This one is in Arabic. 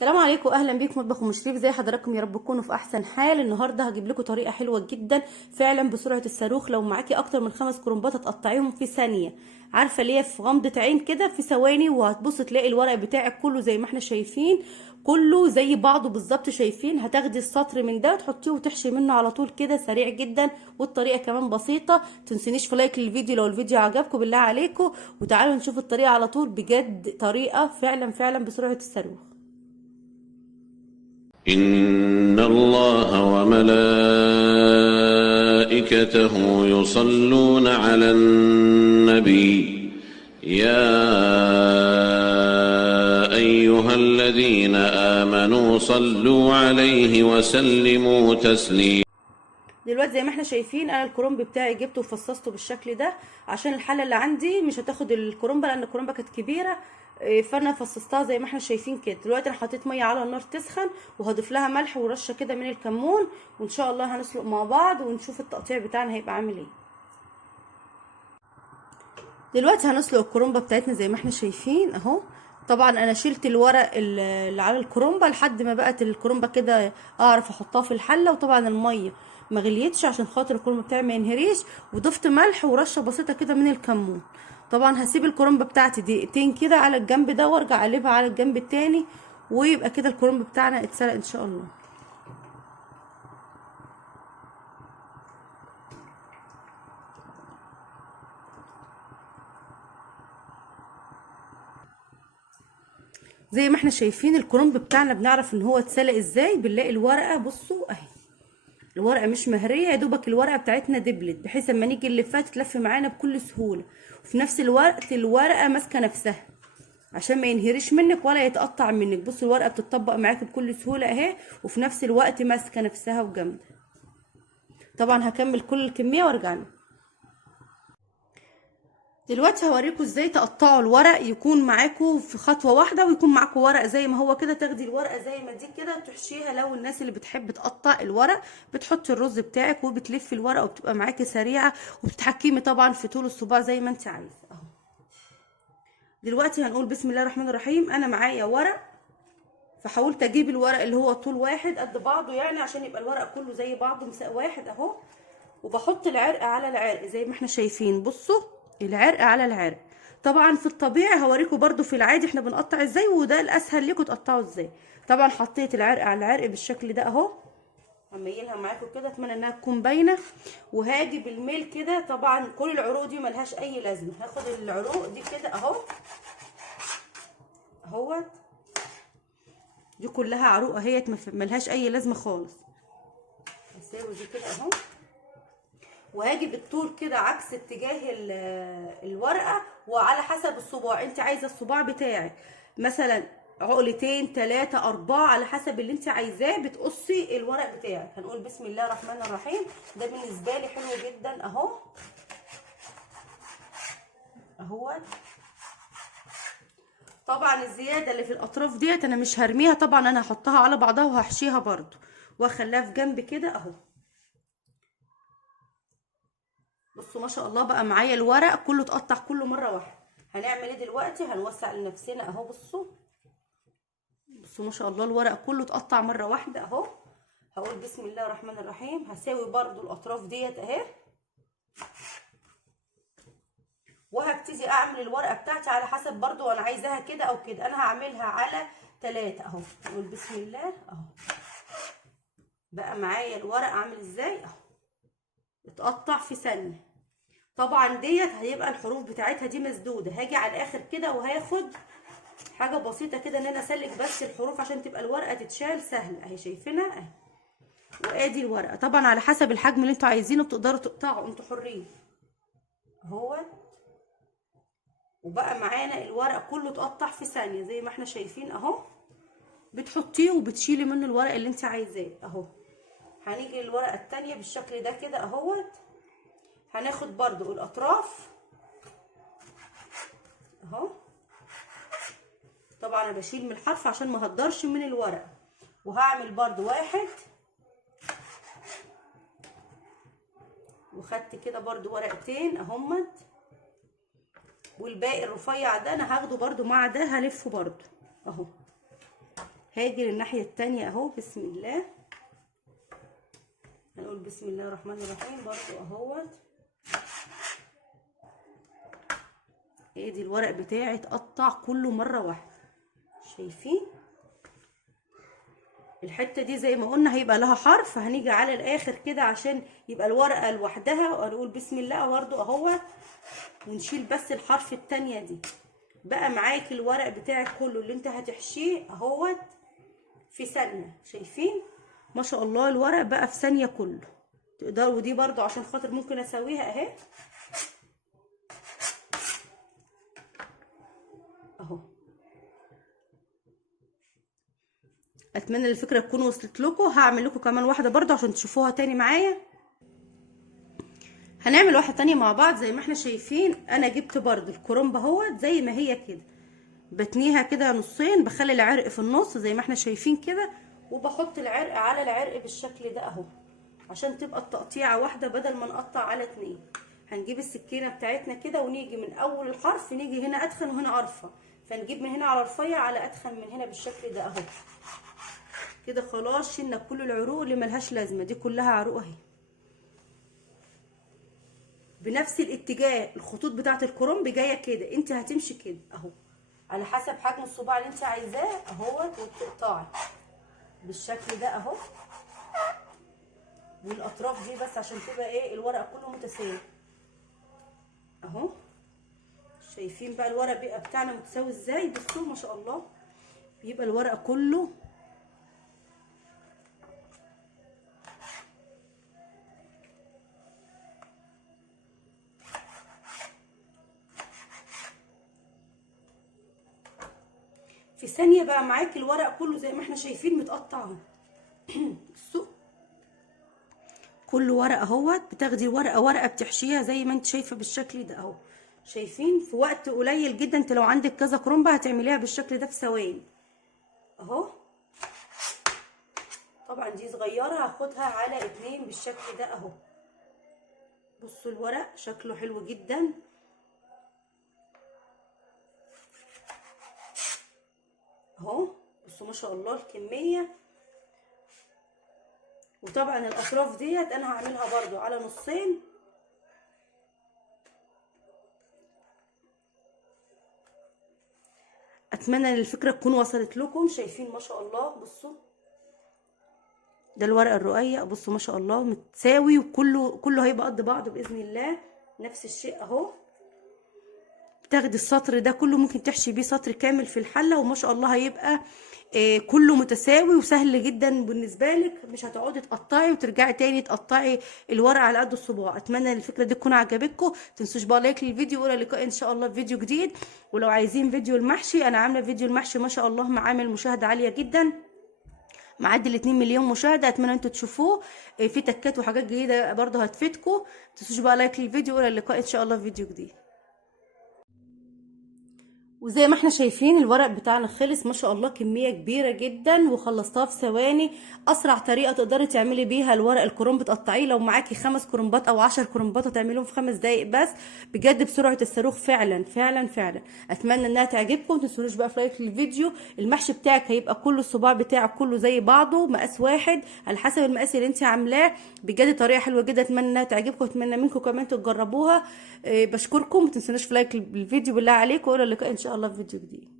السلام عليكم، اهلا بيكم مطبخ ام شريف. زي حضراتكم يا رب تكونوا في احسن حال. النهارده هجيب لكم طريقه حلوه جدا فعلا بسرعه الصاروخ. لو معاكي اكتر من 5 كرنبات هتقطعيهم في ثانيه، عارفه ليه؟ في غمضه عين كده، في ثواني، وهتبص تلاقي الورق بتاعك كله زي ما احنا شايفين، كله زي بعضه بالظبط. شايفين؟ هتاخدي السطر من ده وتحطيه وتحشي منه على طول كده، سريع جدا، والطريقه كمان بسيطه. تنسونيش في لايك للفيديو لو الفيديو عجبكم بالله عليكم، وتعالوا نشوف الطريقه على طول. بجد طريقه فعلا فعلا بسرعه الصاروخ. إن الله وملائكته يصلون على النبي يا أيها الذين آمنوا صلوا عليه وسلموا تسليما. دلوقتي زي ما احنا شايفين انا الكرنب بتاعي جبته وفصصته بالشكل ده عشان الحله اللي عندي مش هتاخد الكرنبه، لان الكرنبه كانت كبيره. فانا فصصتها زي ما احنا شايفين كده. دلوقتي انا حطيت ميه على النار تسخن، وهضيف لها ملح ورشه كده من الكمون، وان شاء الله هنسلق مع بعض ونشوف التقطيع بتاعنا هيبقى عامل ايه. دلوقتي هنسلق الكرنبه بتاعتنا زي ما احنا شايفين اهو. طبعا انا شلت الورق اللي على الكرنبه لحد ما بقت الكرنبه كده اعرف احطها في الحله، وطبعا الميه ما غليتش عشان خاطر الكرنبه بتاعي ما ينهريش، وضفت ملح ورشه بسيطه كده من الكمون. طبعا هسيب الكرنبه بتاعتي دقيقتين كده على الجنب ده، وارجع اقلبها على الجنب التاني، ويبقى كده الكرنب بتاعنا اتسلق ان شاء الله. زي ما احنا شايفين الكرنب بتاعنا بنعرف ان هو اتسلق ازاي. بنلاقي الورقه، بصوا اهي، الورقه مش مهريه، يا دوبك الورقه بتاعتنا دبلت، بحيث اما نيجي نلفها تتلف معانا بكل سهوله، وفي نفس الوقت الورقه ماسكه نفسها عشان ما ينهريش منك ولا يتقطع منك. بصوا الورقه بتطبق معاكي بكل سهوله اهي، وفي نفس الوقت ماسكه نفسها وجامده. طبعا هكمل كل الكميه وارجع لكم. دلوقتي هوريكم ازاي تقطعوا الورق يكون معاكم في خطوه واحده، ويكون معاكم ورق زي ما هو كده. تاخدي الورقه زي ما دي كده تحشيها. لو الناس اللي بتحب تقطع الورق بتحطي الرز بتاعك وبتلفي الورقه، وبتبقى معاكي سريعه، وبتتحكمي طبعا في طول الصباع زي ما انت عايزه اهو. دلوقتي هنقول بسم الله الرحمن الرحيم. انا معايا ورق، فحاولت اجيب الورق اللي هو طول واحد قد بعضه، يعني عشان يبقى الورق كله زي بعضه مساء واحد اهو. وبحط العرق على العرق زي ما احنا شايفين. بصوا العرق على العرق. طبعا في الطبيعي هوريكم برضو في العادي احنا بنقطع ازاي، وده الاسهل لكم تقطعوا ازاي. طبعا حطيت العرق على العرق بالشكل ده اهو. هميلها معاكم كده، اتمنى انها تكون باينه. وهاجي بالميل كده. طبعا كل العروق دي ملهاش اي لازمه، هاخد العروق دي كده اهو اهوت. دي كلها عروق اهيت ملهاش اي لازمه خالص. هساوي دي كده اهو، وهاجي بالطول كده عكس اتجاه الورقه، وعلى حسب الصباع. انت عايزه الصباع بتاعك مثلا عقلتين 3 4 على حسب اللي انت عايزاه، بتقصي الورق بتاعك. هنقول بسم الله الرحمن الرحيم. ده بالنسبه لي حلو جدا اهو اهوت. طبعا الزياده اللي في الاطراف ديت انا مش هرميها، طبعا انا هحطها على بعضها وهحشيها برضو، واخليها في جنب كده اهو. بصوا ما شاء الله بقى معايا الورق كله اتقطع كله مره واحده. هنعمل ايه دلوقتي؟ هنوسع لنفسنا اهو. بصوا بصوا ما شاء الله الورق كله اتقطع مره واحده اهو. هقول بسم الله الرحمن الرحيم. هساوي برضو الاطراف ديت اهي، وهبتدي اعمل الورقه بتاعتي على حسب برضو انا عايزاها كده او كده. انا هعملها على 3 اهو. هقول بسم الله اهو. بقى معايا الورق عامل ازاي اهو، اتقطع في ثانيه. طبعا ديت هيبقى الحروف بتاعتها دي مسدوده. هاجي على الاخر كده وهاخد حاجه بسيطه كده ان انا اسلك بس الحروف عشان تبقى الورقه تتشال سهل اهي. شايفينها اهي. وادي الورقه. طبعا على حسب الحجم اللي انتوا عايزينه بتقدروا تقطعوا، انتوا حرين اهو. وبقى معانا الورق كله اتقطع في ثانيه زي ما احنا شايفين اهو. بتحطيه وبتشيلي منه الورق اللي انت عايزاه اهو. هنيجي للورقه التانيه بالشكل ده كده اهوت. هناخد برضو الاطراف اهو. طبعا انا بشيل من الحرف عشان ما هقدرش من الورق. وهعمل برضو واحد، وخدت كده برضو ورقتين اهمت. والباقي الرفيع ده انا هاخده برضو مع ده هلفه برضو اهو. هاجي للناحيه التانية اهو. بسم الله، هنقول بسم الله الرحمن الرحيم برضو اهوت. ادي الورق بتاعي اتقطع كله مره واحده، شايفين الحته دي زي ما قلنا هيبقى لها حرف، هنيجي على الاخر كده عشان يبقى الورقه لوحدها، ونقول بسم الله برضو اهوت، ونشيل بس الحرف التانية دي. بقى معاك الورق بتاعك كله اللي انت هتحشيه اهوت في ثانيه، شايفين ما شاء الله الورق بقى في ثانيه كله. تقدروا، ودي برضو عشان خاطر ممكن اسويها اهي اهو. اتمنى الفكره تكون وصلت لكم. هعمل لكم كمان واحده برضو عشان تشوفوها تاني معايا. هنعمل واحده تانية مع بعض. زي ما احنا شايفين انا جبت برضو الكرنب اهوت زي ما هي كده، بتنيها كده نصين، بخلي العرق في النص زي ما احنا شايفين كده، وبحط العرق على العرق بالشكل ده اهو، عشان تبقى التقطيعه واحده بدل ما نقطع على اتنين. هنجيب السكينه بتاعتنا كده ونيجي من اول الحرف، نيجي هنا اتخن وهنا ارفع، فنجيب من هنا على رفيع على اتخن من هنا بالشكل ده اهو كده. خلاص شلنا كل العروق اللي ملهاش لازمه، دي كلها عروق اهي بنفس الاتجاه. الخطوط بتاعه الكرنب جايه كده، انت هتمشي كده اهو على حسب حجم الصباع اللي انت عايزاه اهوت، وتقطعي بالشكل ده اهو. والاطراف دي بس عشان تبقى ايه الورق كله متساوي اهو. شايفين بقى الورق بيبقى بتاعنا متساوي ازاي؟ بصوا ما شاء الله بيبقى الورق كله في ثانيه. بقى معاكي الورق كله زي ما احنا شايفين متقطع اهو. بصوا كل ورقه اهوت، بتاخدي ورقه ورقه بتحشيها زي ما انت شايفه بالشكل ده اهو. شايفين في وقت قليل جدا. انت لو عندك كذا كرنبه هتعمليها بالشكل ده في ثواني اهو. طبعا دي صغيره هاخدها على اتنين بالشكل ده اهو. بصوا الورق شكله حلو جدا اهو. بصوا ما شاء الله الكميه. وطبعا الاطراف ديت انا هعملها برضو على نصين. اتمنى ان الفكره تكون وصلت لكم. شايفين ما شاء الله، بصوا ده الورق الرقيق، بصوا ما شاء الله متساوي، وكله هيبقى قد بعضه باذن الله. نفس الشيء اهو. تاخدي السطر ده كله ممكن تحشي بيه سطر كامل في الحله، وما شاء الله هيبقى كله متساوي وسهل جدا بالنسبه لك. مش هتقعدي تقطعي وترجعي تاني تقطعي الورق على قد الصباع. اتمنى ان الفكره دي تكون عجبتكم. تنسوش بقى لايك للفيديو، والى اللقاء ان شاء الله في فيديو جديد. ولو عايزين فيديو المحشي، انا عامله فيديو المحشي ما شاء الله معامل مشاهده عاليه جدا، معدي ال 2 مليون مشاهده. اتمنى انتوا تشوفوه. في تكات وحاجات جديده برضه هتفيدكم. تنسوش بقى لايك للفيديو، والى اللقاء ان شاء الله في فيديو جديد. وزي ما احنا شايفين الورق بتاعنا خلص ما شاء الله، كميه كبيره جدا وخلصتها في ثواني. اسرع طريقه تقدري تعملي بيها الورق الكرنب تقطعيه، لو معاكي 5 كرنبات او 10 كرنبات هتعمليهم في 5 دقايق بس، بجد بسرعه الصاروخ فعلا فعلا فعلا. اتمنى انها تعجبكم. متنسونوش بقى في لايك للفيديو. المحشي بتاعك هيبقى كله الصباع بتاعك كله زي بعضه، مقاس واحد على حسب المقاس اللي انت عاملاه. بجد طريقه حلوه جدا، اتمنى انها تعجبكم، اتمنى منكم كمان تجربوها. بشكركم. متنسونوش في لايك للفيديو بالله عليكم، والى اللقاء ان شاء الله في فيديو جديد.